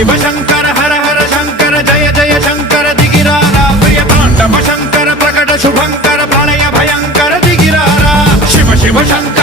शिव शंकर हर हर शंकर जय जय शंकर दिगिरारा प्रिय तांडव शंकर प्रकट शुभंकर प्रलय भयंकर दिगिरारा शिव शिव शंकर